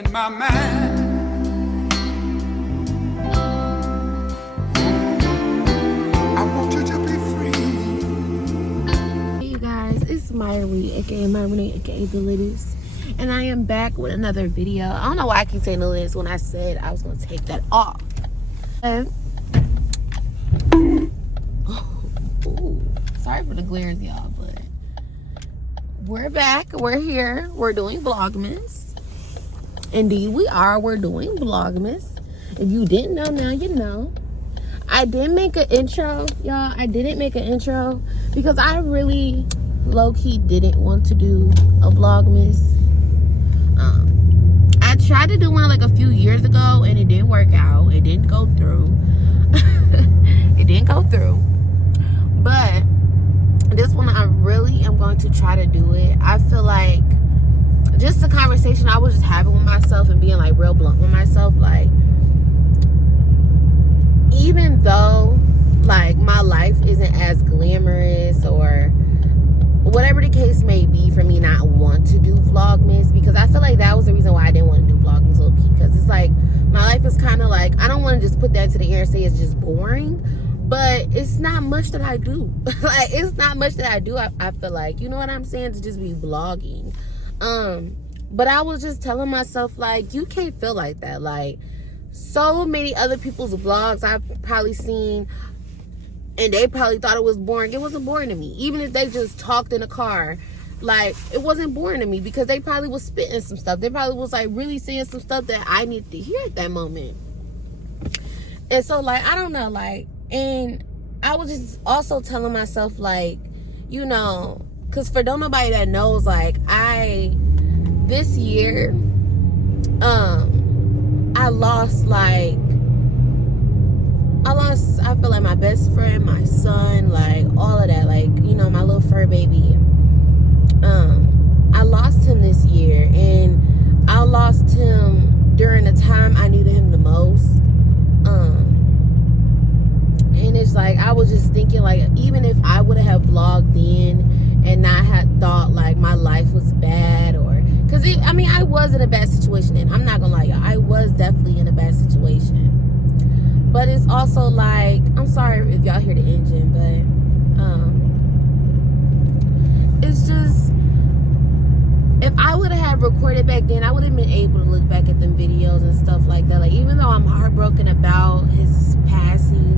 in my mind. I want you to be free. Hey you guys, it's Myrie, aka Myrie, aka The Littest, and I am back with another video. I don't know why I keep saying The Littest when I said I was gonna take that off. Ooh, sorry for the glares, y'all, but we're back. We're here. We're doing Vlogmas. Indeed, we are. We're doing Vlogmas. If you didn't know, now you know. I did make an intro, y'all. I didn't make an intro because I really low-key didn't want to do a Vlogmas. I tried to do one like a few years ago and it didn't work out. It didn't go through. It didn't go through. But this one I really am going to try to do it. I feel like just the conversation I was just having with myself and being like real blunt with myself, like even though like my life isn't as glamorous or whatever the case may be for me not want to do Vlogmas, because I feel like that was the reason why I didn't want to do Vlogmas low-key, because it's like my life is kind of like, I don't want to just put that to the air and say it's just boring, but it's not much that I do. Like it's not much that I do. I feel like, you know what I'm saying, to just be vlogging. But I was just telling myself like, you can't feel like that. Like so many other people's vlogs I've probably seen and they probably thought it was boring. It wasn't boring to me. Even if they just talked in a car, like it wasn't boring to me, because they probably was spitting some stuff. They probably was like really saying some stuff that I needed to hear at that moment. And so like, I don't know, like, and I was just also telling myself like, you know, because for don't nobody that knows, like this year I feel like my best friend, my son, like all of that, like, you know, my little fur baby. I lost him this year, and I lost him during the time I needed him the most. And it's like, I was just thinking like, even if I would have vlogged then and not had thought like my life was bad, or because I mean I was in a bad situation, and I'm not gonna lie, y'all, I was definitely in a bad situation. But it's also like, I'm sorry if y'all hear the engine, but it's just, if I would have recorded back then, I would have been able to look back at them videos and stuff like that. Like even though I'm heartbroken about his passing,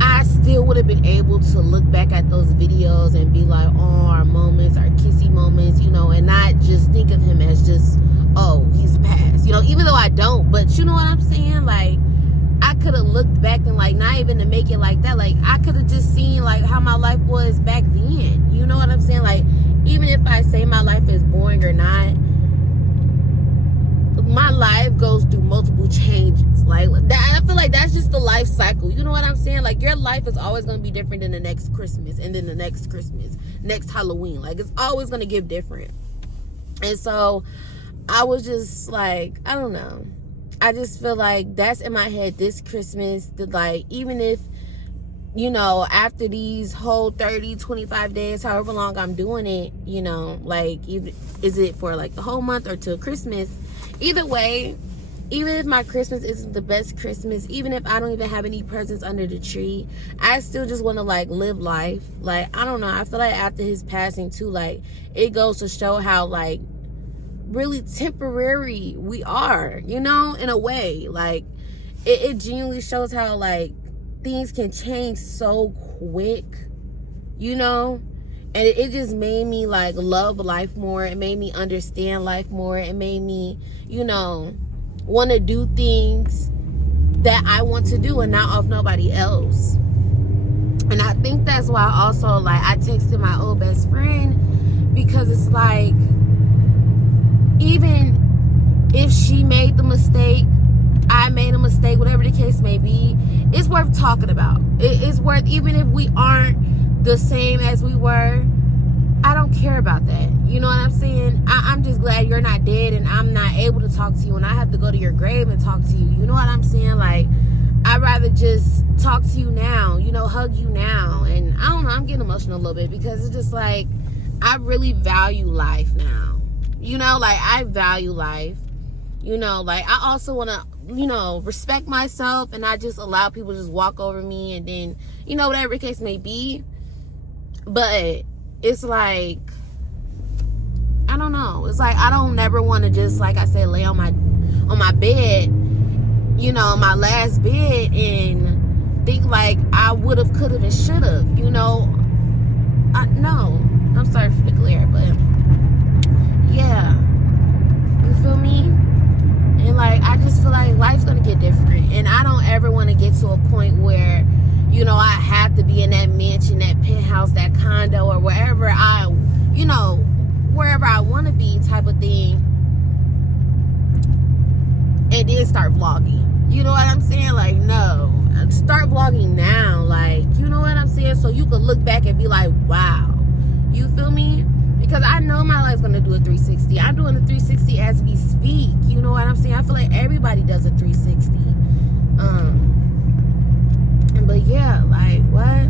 I still would have been able to look back at those videos and be like, oh, our moments, our kissy moments, you know, and not just think of him as just, oh, he's passed, you know, even though I don't. But you know what I'm saying? Like, I could have looked back and like, not even to make it like that, like I could have just seen like how my life was back then. You know what I'm saying? Like, even if I say my life is boring or not, my life goes through multiple changes. Like that, I feel like that's just the life cycle. You know what I'm saying? Like your life is always going to be different than the next Christmas, and then the next Christmas, next Halloween. Like it's always going to give different. And so I was just like, I don't know, I just feel like that's in my head this Christmas, that like, even if, you know, after these whole 30, 25 days, however long I'm doing it, you know, like, even, is it for like the whole month or till Christmas? Either way, even if my Christmas isn't the best Christmas, even if I don't even have any presents under the tree, I still just want to like live life. Like, I don't know, I feel like after his passing too, like it goes to show how like really temporary we are, you know, in a way. Like it genuinely shows how like things can change so quick, you know. And it just made me like love life more. It made me understand life more. It made me, you know, want to do things that I want to do and not off nobody else. And I think that's why also like I texted my old best friend, because it's like, even if she made the mistake, I made a mistake, whatever the case may be, it's worth talking about. It's worth, even if we aren't the same as we were, I don't care about that. You know what I'm saying? I'm just glad you're not dead and I'm not able to talk to you and I have to go to your grave and talk to you. You know what I'm saying? Like, I'd rather just talk to you now, you know, hug you now. And I don't know, I'm getting emotional a little bit, because it's just like, I really value life now. You know, like, I value life. You know, like, I also want to, you know, respect myself, and I just allow people to just walk over me, and then, you know, whatever the case may be. But it's like, I don't know. It's like, I don't never want to just, like I said, lay on my bed, you know, my last bed, and think like I would have, could have, and should have, you know. No, I'm sorry for the glare, but yeah, you feel me? And like, I just feel like life's gonna get different, and I don't ever want to get to a point where, you know, I have to be in that mansion, that penthouse, that condo, or wherever you know, wherever I want to be, type of thing, and then start vlogging. You know what I'm saying? Like, no, start vlogging now. Like, you know what I'm saying? So you can look back and be like, wow. You feel me? Because I know my life's gonna do a 360. I'm doing a 360 as we speak. You know what I'm saying? I feel like everybody does a 360. But yeah, like, what?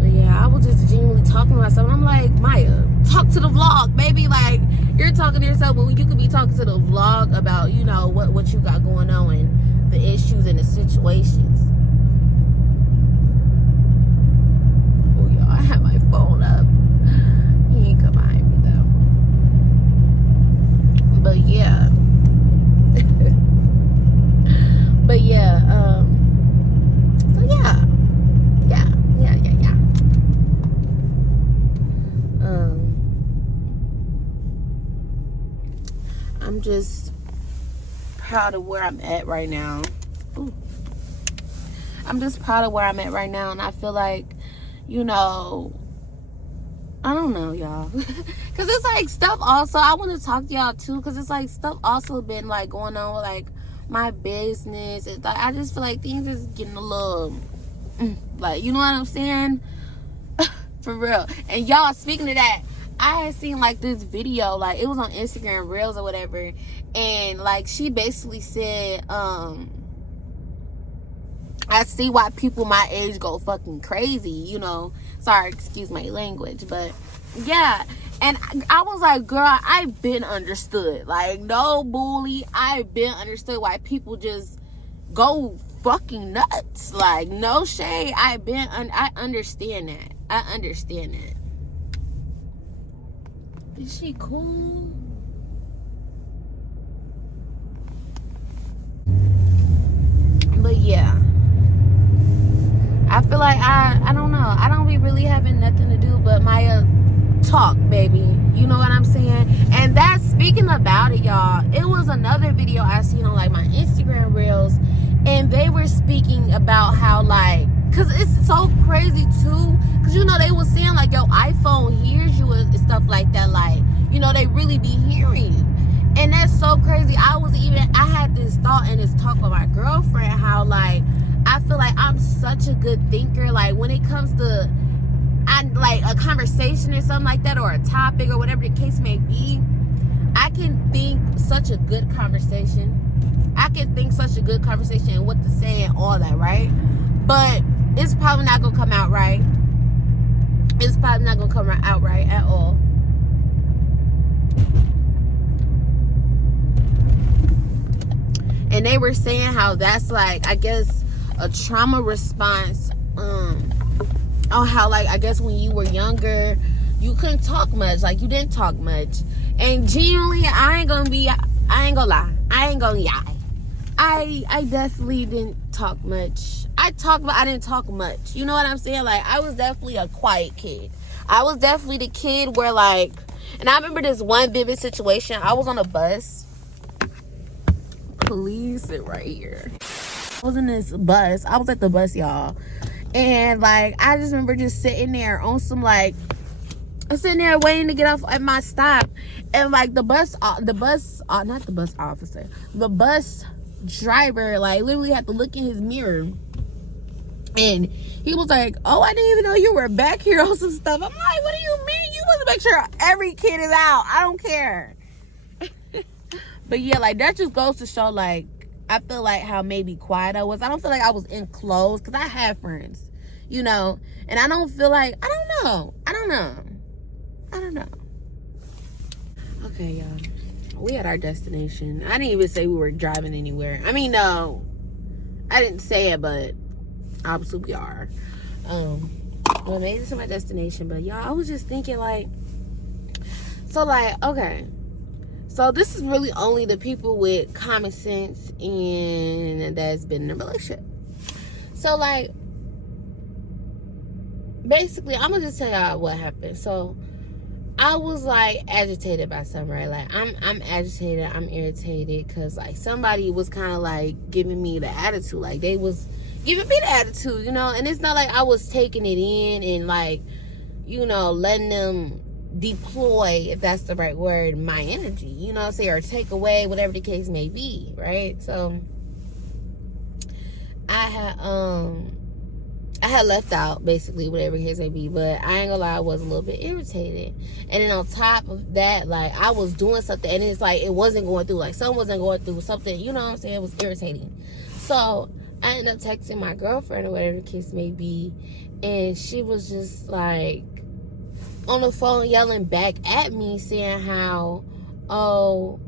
But yeah, I was just genuinely talking to myself. And I'm like, Maya, talk to the vlog, baby. Like, you're talking to yourself, but you could be talking to the vlog about, you know, what you got going on, and the issues and the situations. Oh, y'all, I have my phone up. He ain't come behind me, though. But yeah. But yeah, so yeah. I'm just proud of where I'm at right now. Ooh. I'm just proud of where I'm at right now, and I feel like, you know, I don't know, y'all. Because it's like stuff also, I want to talk to y'all too, because it's like stuff also been like going on with like my business. It's like, I just feel like things is getting a little, like, you know what I'm saying? For real. And y'all, speaking of that, I had seen like this video, like it was on Instagram Reels or whatever, and like she basically said, I see why people my age go fucking crazy, you know. Sorry, excuse my language, but yeah. And I was like, girl, I've been understood. Like, no bully, I've been understood why people just go fucking nuts. Like, no shade, I understand that. I understand that. Is she cool? But yeah, I feel like I don't know. I don't be really having nothing to do but my talk, baby. You know what I'm saying? And that's, speaking about it, y'all, it was another video I seen on like my Instagram Reels, and they were speaking about how, like, because it's so crazy too, because, you know, they was saying like your iPhone hears you and stuff like that. Like, you know, they really be hearing you. And that's so crazy. I had this thought and this talk with my girlfriend, how like I feel like I'm such a good thinker. Like, when it comes to like a conversation or something like that, or a topic or whatever the case may be, I can think such a good conversation. And what to say and all that, right? But it's probably not gonna come out right. It's probably not gonna come out right at all. And they were saying how that's like, I guess, a trauma response on how, like, I guess when you were younger, you couldn't talk much. Like, you didn't talk much. And genuinely, I ain't gonna lie. I definitely didn't talk much. I talked, but I didn't talk much. You know what I'm saying? Like, I was definitely a quiet kid. I was definitely the kid where, like, and I remember this one vivid situation. I was on a bus. Please sit right here. I was in this bus. I was at the bus, y'all. And, like, I just remember just sitting there on some, like, I'm sitting there waiting to get off at my stop. And, like, the bus driver, like, literally had to look in his mirror. And he was like, oh, I didn't even know you were back here on some stuff. I'm like, what do you mean? You want to make sure every kid is out. I don't care. But yeah, like, that just goes to show, like, I feel like how maybe quiet I was. I don't feel like I was enclosed, because I have friends, you know. And I don't feel like, I don't know. I don't know. Okay, y'all. We at our destination. I didn't even say we were driving anywhere. I mean, no. I didn't say it, but obviously we are. We made it to my destination. But, y'all, I was just thinking, like... So, like, okay. So, this is really only the people with common sense and that's been in a relationship. So, like... Basically, I'm going to just tell y'all what happened. So... I was like agitated by something, right? Like I'm agitated, I'm irritated because like somebody was kind of like giving me the attitude, like they was giving me the attitude, you know. And it's not like I was taking it in and like, you know, letting them deploy, if that's the right word, my energy, you know what I'm saying, or take away, whatever the case may be, right? So I had left out, basically, whatever the case may be, but I ain't gonna lie, I was a little bit irritated. And then on top of that, like, I was doing something, and it's like, it wasn't going through, like, something wasn't going through, something, you know what I'm saying, it was irritating. So, I ended up texting my girlfriend, or whatever the case may be, and she was just, like, on the phone yelling back at me, saying how, don't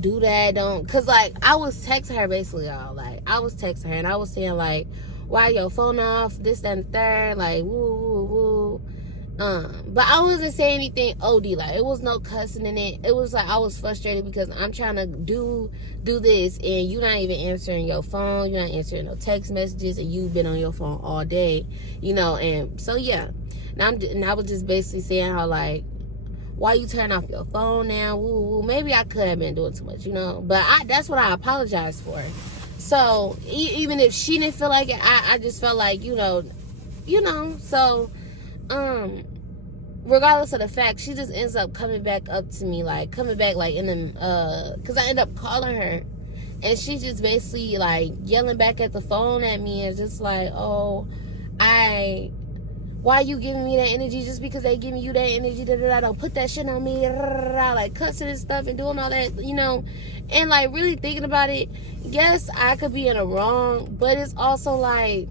do that, cause like I was texting her basically, y'all, like I was texting her and I was saying like, why your phone off, this, that, and the third, like woo woo woo. But I wasn't saying anything OD, like it was no cussing in it. It was like I was frustrated because I'm trying to do this and you not even answering your phone, you're not answering no text messages, and you've been on your phone all day, you know. And so yeah, and I was just basically saying how like, why you turn off your phone now? Woo, woo. Maybe I could have been doing too much, you know. But that's what I apologized for. So even if she didn't feel like it, I just felt like, you know. So, regardless of the fact, she just ends up coming back up to me, like coming back like in the because I end up calling her, and she just basically like yelling back at the phone at me and just like, oh, why you giving me that energy just because they giving you that energy? Don't put that shit on me. Like cussing and stuff and doing all that, you know. And like really thinking about it, yes, I could be in a wrong, but it's also like,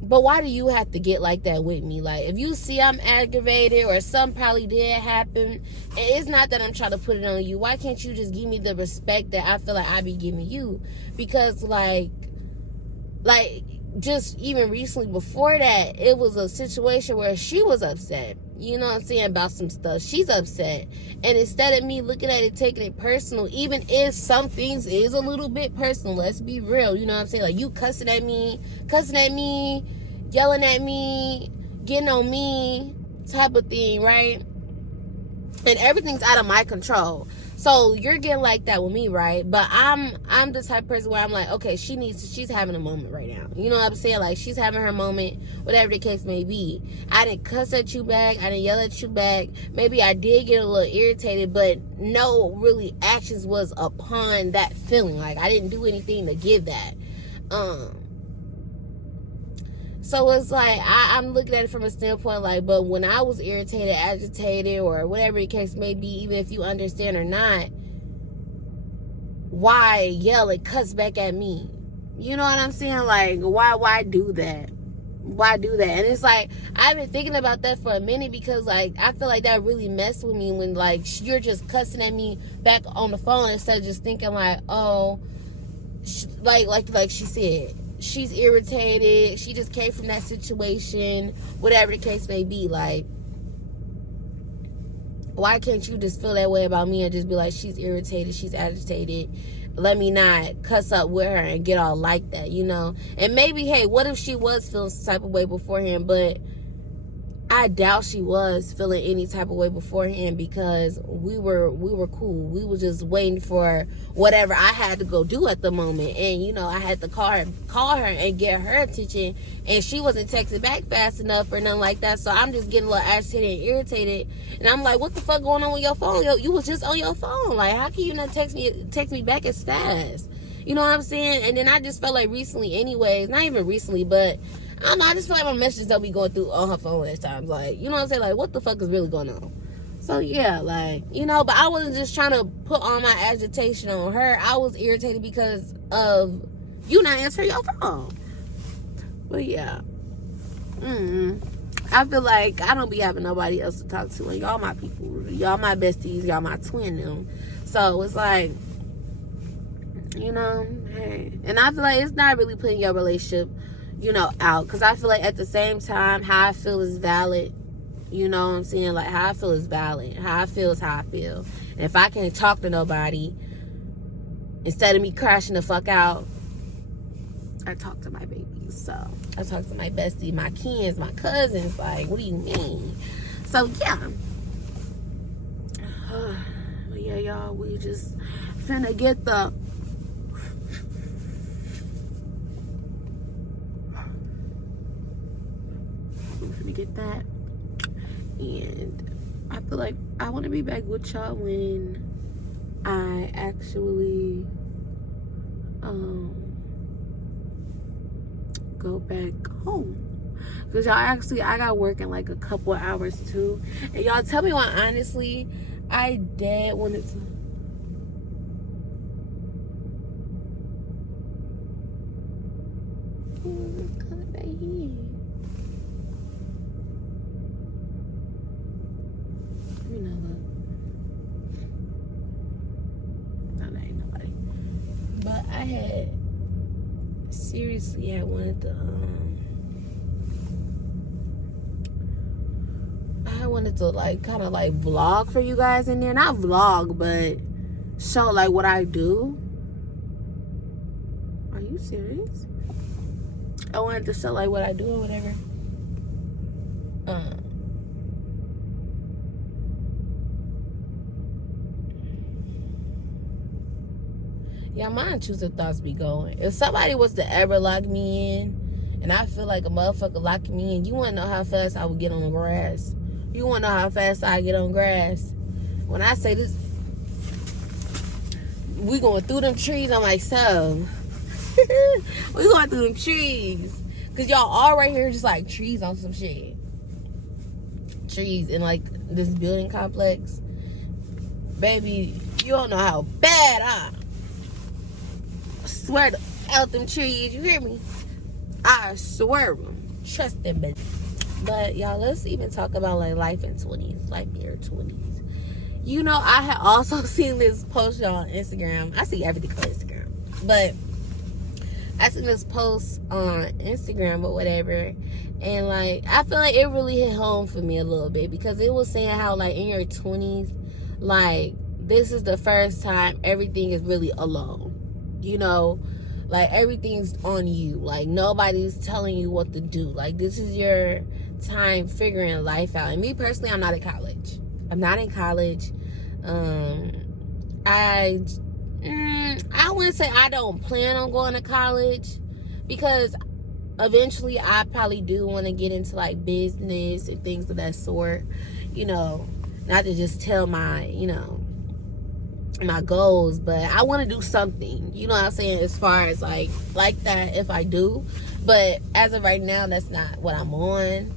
but why do you have to get like that with me? Like if you see I'm aggravated or something probably did happen, and it's not that I'm trying to put it on you. Why can't you just give me the respect that I feel like I be giving you? Because like just even recently before that, it was a situation where she was upset, you know what I'm saying, about some stuff. She's upset, and instead of me looking at it, taking it personal, even if some things is a little bit personal, let's be real, you know what I'm saying, like you cussing at me, yelling at me, getting on me type of thing, right? And everything's out of my control. So you're getting like that with me, right? But I'm the type of person where I'm like, okay, she's having a moment right now. You know what I'm saying? Like she's having her moment, whatever the case may be. I didn't cuss at you back. I didn't yell at you back. Maybe I did get a little irritated, but no really actions was upon that feeling. Like I didn't do anything to give that. So it's like, I'm looking at it from a standpoint like, but when I was irritated, agitated, or whatever the case may be, even if you understand or not, why yell and cuss back at me? You know what I'm saying? Like, why do that? Why do that? And it's like, I've been thinking about that for a minute because, like, I feel like that really messed with me when, like, you're just cussing at me back on the phone instead of just thinking, like, oh, like she said, she's irritated, she just came from that situation, whatever the case may be. Like, why can't you just feel that way about me and just be like, she's irritated, she's agitated, let me not cuss up with her and get all like that, you know? And maybe, hey, what if she was feeling some type of way beforehand? But I doubt she was feeling any type of way beforehand because we were cool. We were just waiting for whatever I had to go do at the moment. And, you know, I had to call her and get her attention. And she wasn't texting back fast enough or nothing like that. So I'm just getting a little agitated and irritated. And I'm like, what the fuck going on with your phone? You was just on your phone. Like, how can you not text me back as fast? You know what I'm saying? And then I just felt like recently anyways, not even recently, but I don't know, I just feel like my messages don't be going through on her phone at times. Like, you know what I'm saying? Like, what the fuck is really going on? So, yeah, like, you know, but I wasn't just trying to put all my agitation on her. I was irritated because of you not answering your phone. But, yeah. I feel like I don't be having nobody else to talk to, and y'all my people, y'all my besties, y'all my twin them. So it's like, you know, hey. And I feel like it's not really putting your relationship, you know, out. Because I feel like at the same time, how I feel is valid. You know what I'm saying? Like, how I feel is valid. How I feel is how I feel. And if I can't talk to nobody, instead of me crashing the fuck out, I talk to my babies. So, I talk to my bestie, my kids, my cousins. Like, what do you mean? So, yeah. But yeah, y'all, we just finna get the... We're finna get that. And I feel like I want to be back with y'all when I actually go back home, because y'all, actually I got work in like a couple of hours too. And y'all, tell me why honestly I dead wanted to... But I had seriously had wanted to I wanted to like kind of like vlog for you guys in there. Not vlog, but show like what I do. Are you serious? I wanted to show like what I do or whatever. Yeah, my intrusive thoughts be going. If somebody was to ever lock me in, and I feel like a motherfucker locking me in, you want to know how fast I would get on the grass. You want to know how fast I get on grass. When I say this, we going through them trees, I'm like, so. We going through them trees. Because y'all all right here just like trees on some shit. Trees in like this building complex. Baby, you don't know how bad I swear to out them trees, you hear me? I swear them. Trust them, bitch. But y'all, let's even talk about like life in 20s, life in your 20s. You know, I had also seen this post on Instagram. I see everything on Instagram, but I seen this post on Instagram or whatever, and like I feel like it really hit home for me a little bit, because it was saying how like in your 20s, like this is the first time everything is really alone. You know, like everything's on you. Like nobody's telling you what to do. Like this is your time figuring life out. And me personally, I'm not in college. I'm not in college. I wouldn't say I don't plan on going to college, because eventually I probably do want to get into like business and things of that sort. You know, not to just tell my, you know, my goals, but I want to do something, you know what I'm saying, as far as like that if I do. But as of right now, that's not what I'm on.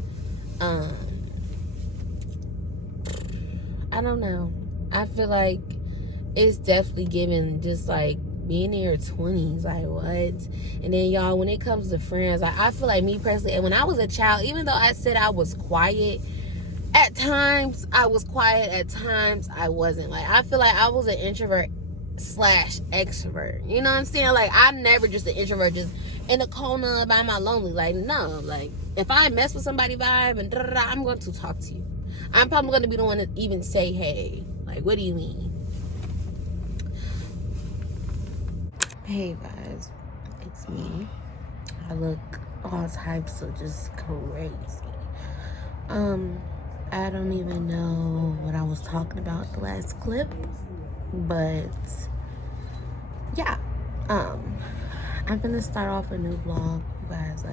I don't know. I feel like it's definitely given just like being in your 20s, like what? And then y'all, when it comes to friends, I feel like me personally, and when I was a child, even though I said I was quiet, at times I was quiet, at times I wasn't. Like I feel like I was an introvert / extrovert. You know what I'm saying? Like I'm never just an introvert just in the corner by my lonely. Like no, like if I mess with somebody vibe and I'm going to talk to you. I'm probably going to be the one to even say hey. Like what do you mean? Hey guys, it's me. I look all types of just crazy. I don't even know what I was talking about the last clip, but yeah, I'm gonna start off a new vlog, you guys,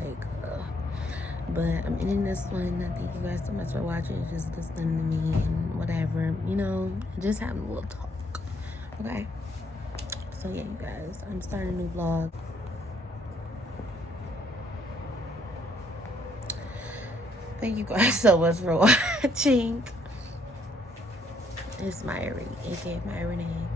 but I'm ending this one. I thank you guys so much for watching, just listening to me and whatever, you know, just having a little talk, okay? So yeah, you guys, I'm starting a new vlog. Thank you guys so much for watching. It's Myrie, aka Myrie Name.